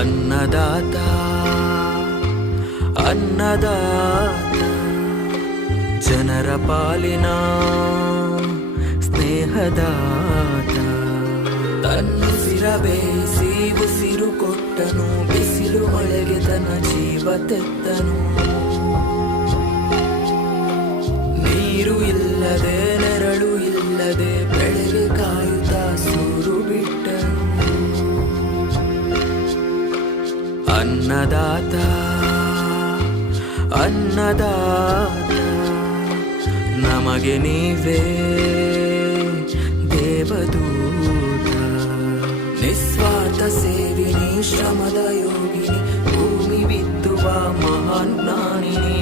ಅನ್ನದಾತ ಅನ್ನದಾತ ಜನರ ಪಾಲಿನ ಸ್ನೇಹದಾತ ತನ್ನುಸಿರ ಬೇಯಿಸಿ ಉಸಿರು ಕೊಟ್ಟನು ಬಿಸಿಲು ಮಳೆಗೆ ತನ್ನ ಜೀವ ತೆತ್ತನು ನೀರು ಇಲ್ಲದೆ ನೆರಳು ಇಲ್ಲದೆ ಬೆಳೆಗೆ ಕಾಯುತ್ತಾ ಸೂರು ಬಿಟ್ಟನು ಅನ್ನದಾತ ಅನ್ನದಾತ ನಮಗೆ ನೀವೇ ದೇವದೂತ ನಿಸ್ವಾರ್ಥ ಸೇವಿನಿ ಶ್ರಮದ ಯೋಗಿನಿ ಭೂಮಿ ಬಿತ್ತುವ ಮಹಾನ್ ಜ್ಞಾನಿನಿ